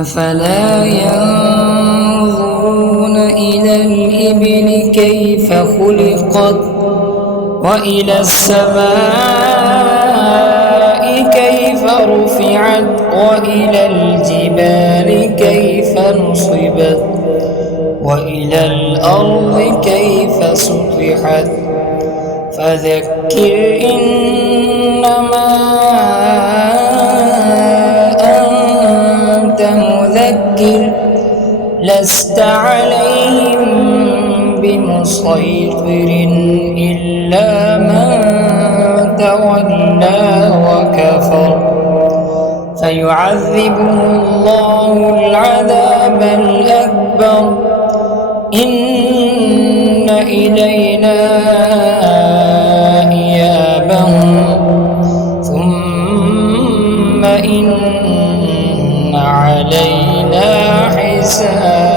أفلا ينظرون إلى الإبل كيف خلقت وإلى السماء كيف رفعت وإلى الجبال كيف نصبت وإلى الأرض كيف سطحت فذكر إنما أنت مذكر لست عليهم بمسيطر إلا من تولى وكفر فيعذبه الله العذاب الأكبر إن إلينا إيابهم ثم إن علينا حسابهم.